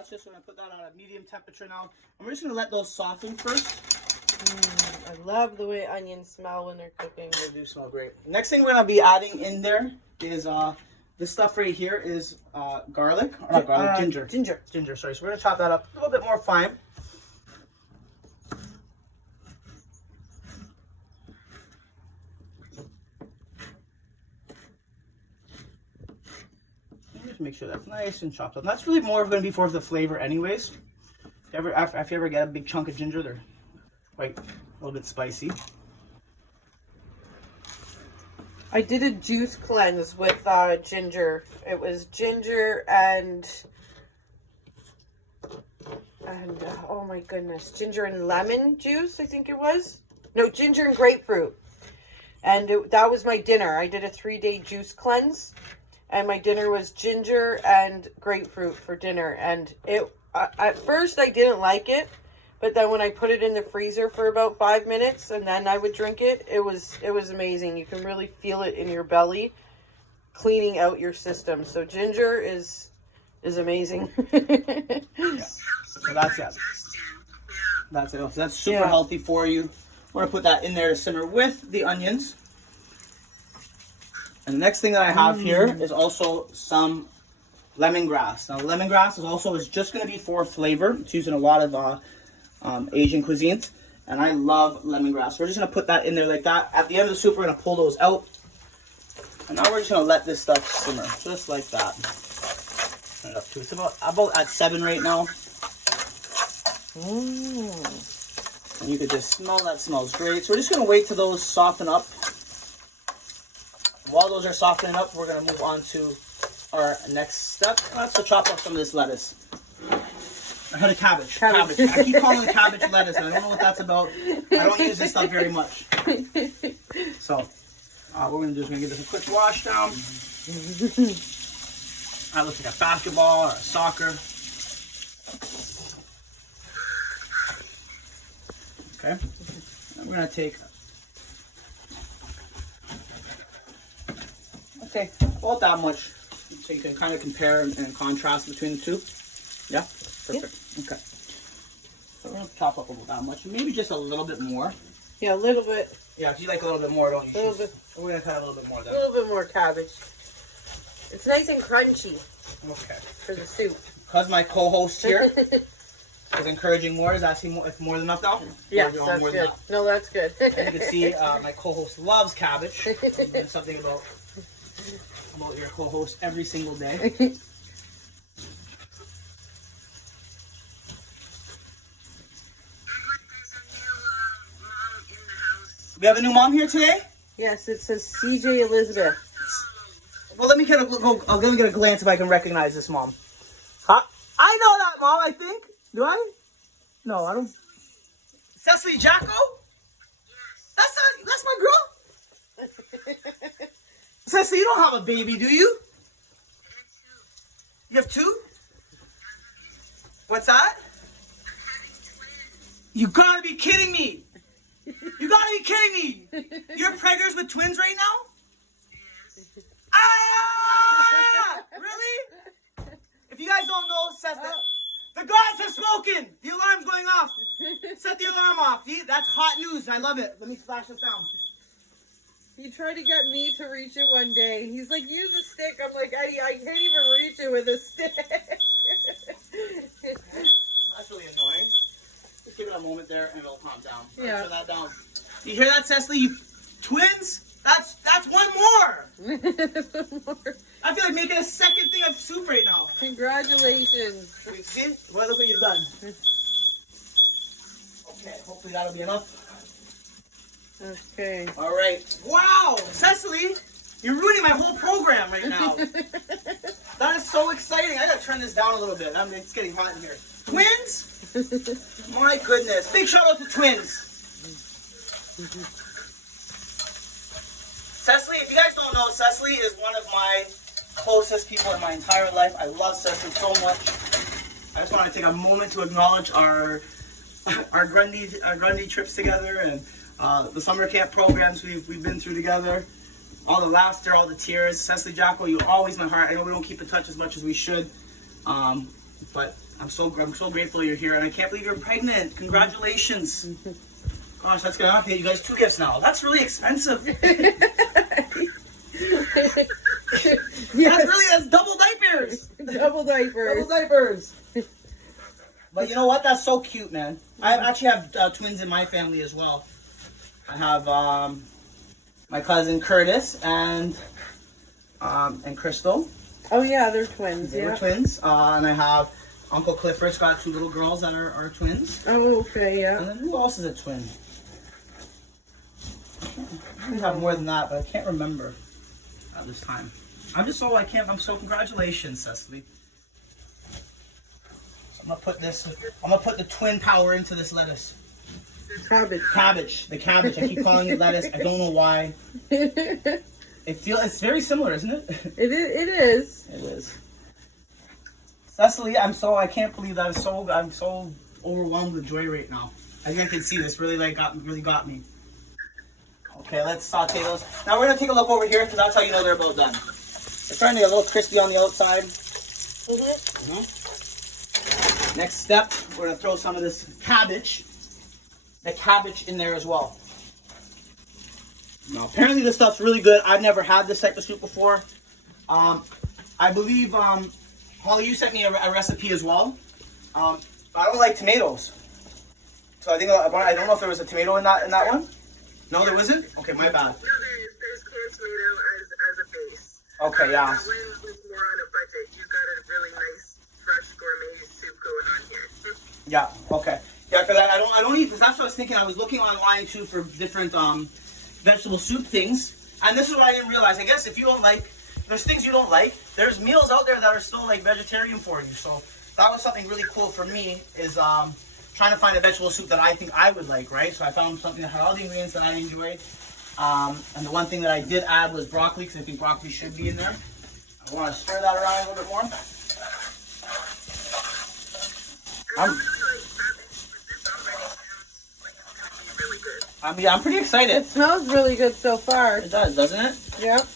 that's just going to put that on a medium temperature now. And we're just going to let those soften first. I love the way onions smell when they're cooking. They do smell great. Next thing we're going to be adding in there is this stuff right here is garlic. Or not garlic, ginger. Ginger, sorry. So we're going to chop that up a little bit more fine. Just make sure that's nice and chopped up. That's really more going to be for the flavor anyways. If you ever get a big chunk of ginger, they're quite a little bit spicy. I did a juice cleanse with ginger. It was ginger and oh my goodness, ginger and lemon juice, I think it was. No, ginger and grapefruit. And that was my dinner. I did a 3-day juice cleanse, and my dinner was ginger and grapefruit for dinner. And at first I didn't like it, but then when I put it in the freezer for about 5 minutes and then I would drink it, it was amazing. You can really feel it in your belly, cleaning out your system. So ginger is amazing. Yeah. So that's it. That's it. So that's super healthy for you. We're gonna put that in there to simmer with the onions. And the next thing that I have here is also some lemongrass. Now, lemongrass is just going to be for flavor. It's used in a lot of Asian cuisines, and I love lemongrass. We're just going to put that in there like that. At the end of the soup, we're going to pull those out, and now we're just going to let this stuff simmer, just like that. Turn it up to, it's about at 7 right now. And you could just smell that. Smells great. So we're just going to wait till those soften up. While those are softening up, we're going to move on to our next step. Let's chop up some of this lettuce. I had a cabbage. Cabbage. I keep calling it cabbage lettuce, and I don't know what that's about. I don't use this stuff very much. So, what we're going to do is we're going to give this a quick wash down. That looks like a basketball or a soccer. Okay. And we're going to take... Okay, about that much, so you can kind of compare and contrast between the two. Yeah, perfect. Yeah. Okay, so we're gonna chop up about that much, maybe just a little bit more. Yeah, a little bit. Yeah, if you like a little bit more, don't you? A little bit. We're gonna cut a little bit more then. A little bit more cabbage. It's nice and crunchy. Okay. For the soup. Because my co-host here is encouraging more. Is asking more, if more than enough now? Yes, that's good. That? No, that's good. And you can see my co-host loves cabbage. I'm doing something about your co-host every single day. We have a new mom here today? Yes, it says CJ Elizabeth. Well, let me get a glance if I can recognize this mom. Huh? I know that mom, I think. Do I? No, I don't. Cecily Jacko? Yes. That's my girl? Cecily, you don't have a baby, do you? You have 2? What's that? You gotta be kidding me! You gotta be kidding me! You're preggers with twins right now? Ah! Really? If you guys don't know, the guys have spoken! The alarm's going off! Set the alarm off! See? That's hot news. I love it. Let me flash this down. He tried to get me to reach it one day. He's like, use a stick. I'm like, I can't even reach it with a stick. That's really annoying. Just give it a moment there and it'll calm down. Yeah. Shut that down. You hear that, Cecily? You twins? That's one more! I feel like making a second thing of soup right now. Congratulations. See? Well, look what you've done. Okay, hopefully that'll be enough. Okay. All right. Wow, Cecily, you're ruining my whole program right now. That is so exciting. I gotta turn this down a little bit. It's getting hot in here. Twins? My goodness. Big shout out to twins. Cecily, if you guys don't know, Cecily is one of my closest people in my entire life. I love Cecily so much. I just want to take a moment to acknowledge our Grundy trips together and the summer camp programs we've been through together. All the laughter, all the tears. Cecily Jacko, you're always my heart. I know we don't keep in touch as much as we should. But I'm so grateful you're here, and I can't believe you're pregnant. Congratulations. Gosh, that's gonna have to get you guys 2 gifts now. That's really expensive. That's double diapers. Double diapers. Double diapers. But you know what? That's so cute, man. I actually have twins in my family as well. I have my cousin Curtis and Crystal. Oh yeah, they're twins. They were twins. And I have Uncle Clifford's got 2 little girls that are twins. Oh, okay, yeah. And then who else is a twin? I have more than that, but I can't remember at this time. I'm so congratulations, Cecily. So I'm gonna put the twin power into this lettuce. Cabbage. The cabbage. I keep calling it lettuce. I don't know why. It's very similar, isn't it? It is. It is. Cecily, I can't believe that. I'm so overwhelmed with joy right now. As you can see, this really got me. Okay, let's saute those. Now we're gonna take a look over here because that's how you know they're about done. They're starting to get a little crispy on the outside. Next step, we're gonna throw some of this cabbage. The cabbage in there as well. Now, apparently this stuff's really good. I've never had this type of soup before. I believe Holly, you sent me a recipe as well. I don't like tomatoes, so I don't know if there was a tomato in that one. No, there wasn't? Okay, my bad. No, there's canned tomato as a base. Okay, yeah. That one was more on a budget. You got a really nice, fresh gourmet soup going on here. Yeah, okay. Yeah, because I don't eat this. That's what I was thinking. I was looking online too for different vegetable soup things. And this is what I didn't realize. I guess if you don't like, there's things you don't like, there's meals out there that are still like vegetarian for you. So that was something really cool for me is trying to find a vegetable soup that I think I would like, right? So I found something that had all the ingredients that I enjoyed. And the one thing that I did add was broccoli, because I think broccoli should be in there. I want to stir that around a little bit more. I'm pretty excited. It smells really good so far. It does, doesn't it? Yep.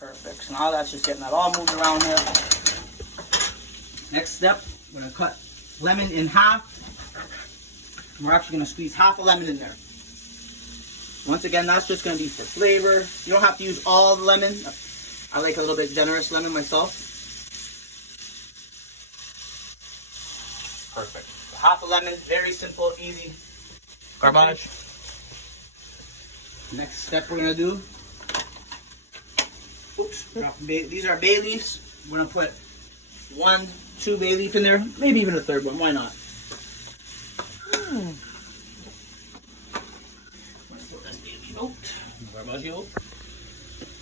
Perfect. So now that's just getting that all moved around here. Next step, we're going to cut lemon in half. And we're actually going to squeeze half a lemon in there. Once again, that's just going to be for flavor. You don't have to use all the lemon. I like a little bit generous lemon myself. Perfect. So half a lemon, very simple, easy. Garbage. Next step we're going to do. Oops, these are bay leaves. We're going to put 1, 2 bay leaf in there. Maybe even a third one. Why not?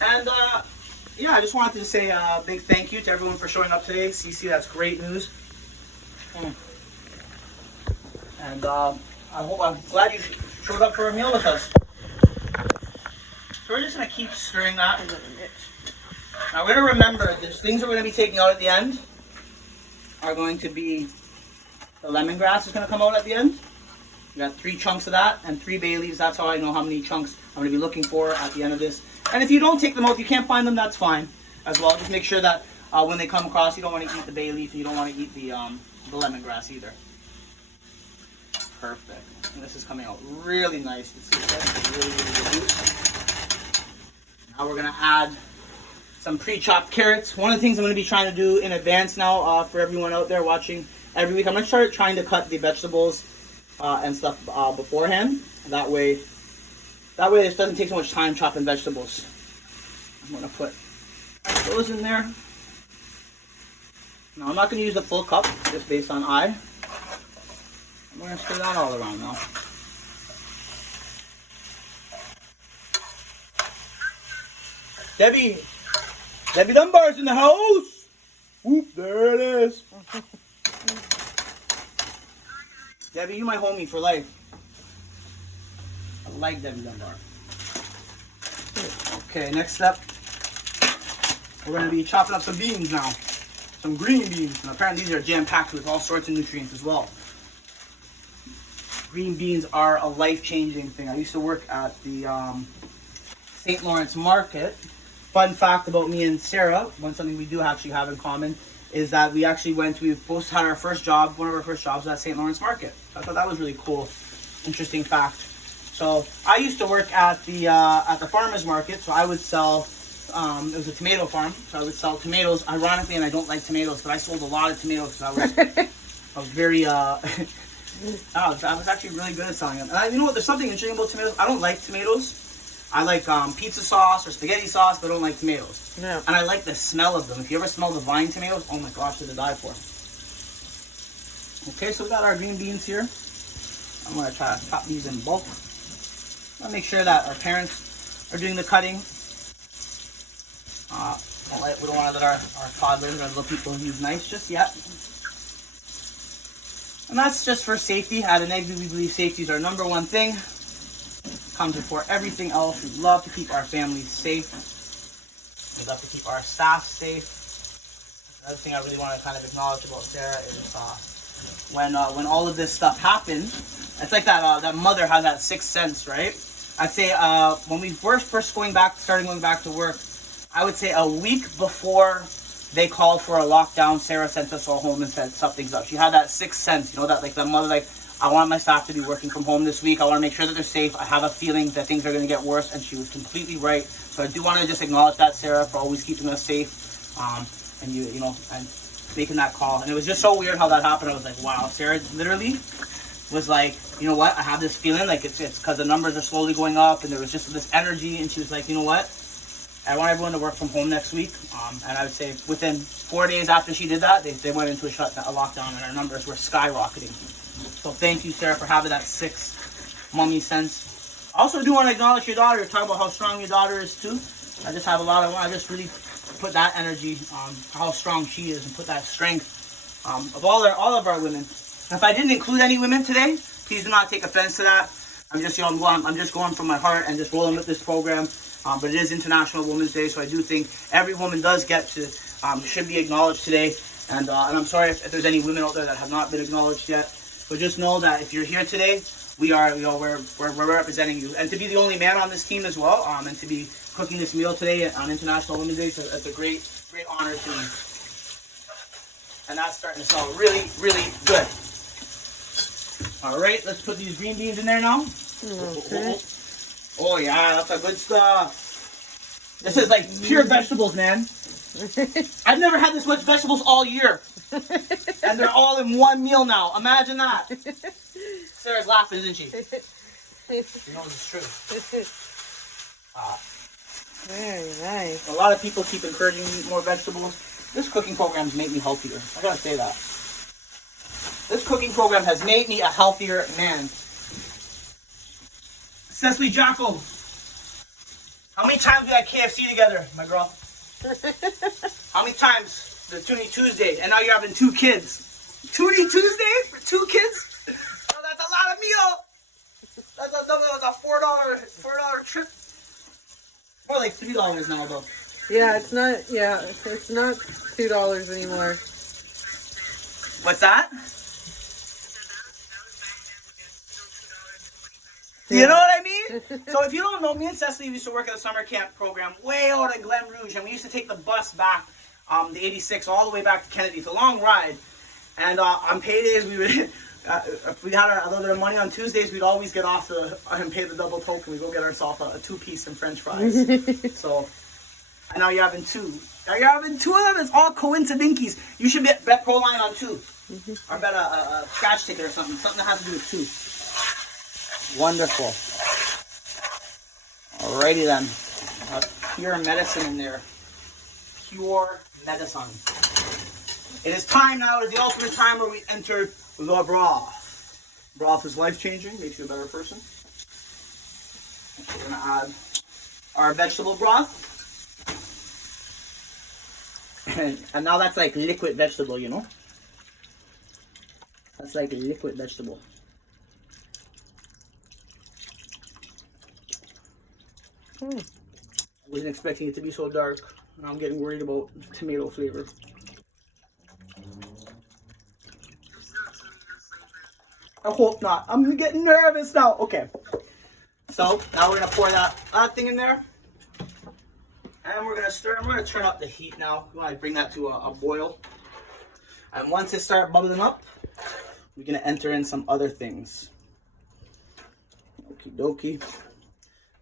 And yeah, I just wanted to say a big thank you to everyone for showing up today. Cece, that's great news. And I'm glad you showed up for a meal with us. So we're just gonna keep stirring that. Now we're gonna remember there's things we're gonna be taking out at the end are going to be the lemongrass is gonna come out at the end. You got 3 chunks of that and 3 bay leaves. That's how I know how many chunks I'm gonna be looking for at the end of this. And if you don't take them out, you can't find them, that's fine as well. Just make sure that when they come across, you don't want to eat the bay leaf and you don't want to eat the lemongrass either. Perfect. And this is coming out really nice. It's really, really good. Now we're gonna add some pre-chopped carrots. One of the things I'm gonna be trying to do in advance now for everyone out there watching every week, I'm gonna start trying to cut the vegetables and stuff beforehand. That way this doesn't take so much time chopping vegetables. I'm gonna put those in there. Now I'm not gonna use the full cup, just based on eye. I'm gonna stir that all around now. Debbie Dunbar's in the house. Whoop, there it is. Debbie, you my homie for life. I like Debbie Dunbar. Okay, next step. We're going to be chopping up some beans now. Some green beans. And apparently these are jam-packed with all sorts of nutrients as well. Green beans are a life-changing thing. I used to work at the St. Lawrence Market fun fact about me and Sarah, something we do actually have in common, is that we both had our first job, one of our first jobs was at St. Lawrence Market. I thought that was really cool, interesting fact. So I used to work at the farmer's market, so I would sell, it was a tomato farm, so I would sell tomatoes, ironically, and I don't like tomatoes, but I sold a lot of tomatoes because I was very, I was actually really good at selling them. And you know what, there's something interesting about tomatoes. I don't like tomatoes. I like pizza sauce or spaghetti sauce, but I don't like tomatoes. No. And I like the smell of them. If you ever smell the vine tomatoes, oh my gosh, they're to die for. Okay, so we got our green beans here. I'm going to try to chop these in bulk. I want to make sure that our parents are doing the cutting. We don't want to let our toddlers or little people use knives just yet. And that's just for safety. At an egg, we believe safety is our number one thing. Comes before everything else. We love to keep our families safe. We love to keep our staff safe. Another thing I really want to kind of acknowledge about Sarah is when all of this stuff happened, it's like that mother has that sixth sense, right? I'd say when we first starting going back to work, I would say a week before they called for a lockdown, Sarah sent us all home and said something's up. She had that sixth sense, you know, that like the mother, like, I want my staff to be working from home this week. I want to make sure that they're safe. I have a feeling that things are going to get worse, and she was completely right. So I do want to just acknowledge that, Sarah, for always keeping us safe, and you know, and making that call. And it was just so weird how that happened. I was like, wow, Sarah literally was like, you know what? I have this feeling like it's because the numbers are slowly going up, and there was just this energy. And she was like, you know what? I want everyone to work from home next week. And I would say within 4 days after she did that, they went into a lockdown, and our numbers were skyrocketing. So thank you, Sarah, for having that sixth mummy sense. I also do want to acknowledge your daughter. Talk about how strong your daughter is too. I just really put that energy on how strong she is, and put that strength of all of our women. And if I didn't include any women today, please do not take offense to that. I'm just going from my heart and just rolling with this program. But it is International Women's Day, so I do think every woman does get to should be acknowledged today. And I'm sorry if there's any women out there that have not been acknowledged yet. But just know that if you're here today, we're representing you. And to be the only man on this team as well, and to be cooking this meal today on International Women's Day, it's a great honor to me. And that's starting to smell really, really good. All right, let's put these green beans in there now. Okay. Oh yeah, that's a good stuff. This is like pure vegetables, man. I've never had this much vegetables all year. And they're all in one meal now. Imagine that. Sarah's laughing, isn't she? You know it's true. Very nice. A lot of people keep encouraging me to eat more vegetables. This cooking program's made me healthier. I gotta say that. This cooking program has made me a healthier man. Cecily Jocko, how many times we had KFC together, my girl? How many times? The Toonie Tuesday, and now you're having 2 kids. Toonie Tuesday for 2 kids? Oh, that's a lot of meal. That's a $4 trip. More like $3 now, though. Yeah, it's not $2 anymore. What's that? You know what I mean? So if you don't know, me and Cecily used to work at a summer camp program way out in Glen Rouge, and we used to take the bus back, the 86, all the way back to Kennedy. It's a long ride. And on paydays, we would, if we had a little bit of money on Tuesdays, we'd always get off and pay the double token. We'd go get ourselves a 2-piece and French fries. So, and now you're having 2. Now you're having 2 of them. It's all coincidences. You should bet Proline on 2. Or bet a scratch ticket or something. Something that has to do with 2. Wonderful. Alrighty then. Pure medicine in there. Pure medicine. It is time now. It is the ultimate time where we enter the broth. Broth is life-changing. Makes you a better person. We're going to add our vegetable broth. And now that's like liquid vegetable, you know? That's like liquid vegetable. I wasn't expecting it to be so dark. Now I'm getting worried about tomato flavor. I hope not. I'm getting nervous now. Okay. So now we're gonna pour that thing in there. And we're gonna stir. We're gonna turn up the heat now. We want to bring that to a boil. And once it starts bubbling up, we're gonna enter in some other things. Okie dokie.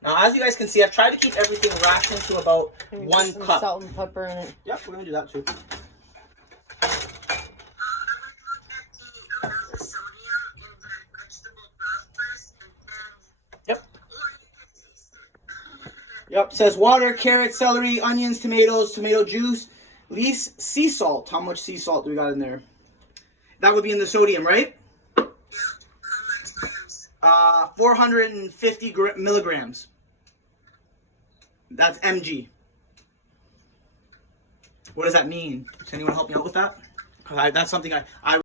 Now, as you guys can see, I've tried to keep everything rationed to about Maybe 1 put some cup. salt and pepper in it. Yep, we're gonna do that too. I would look at the amount of sodium in the vegetable broth first, and then, Yep. or you can taste it. Yep. Says water, carrots, celery, onions, tomatoes, tomato juice, least sea salt. How much sea salt do we got in there? That would be in the sodium, right? Yeah, how much grams? 450 milligrams. That's mg. What does that mean? Does anyone help me out with that? That's something I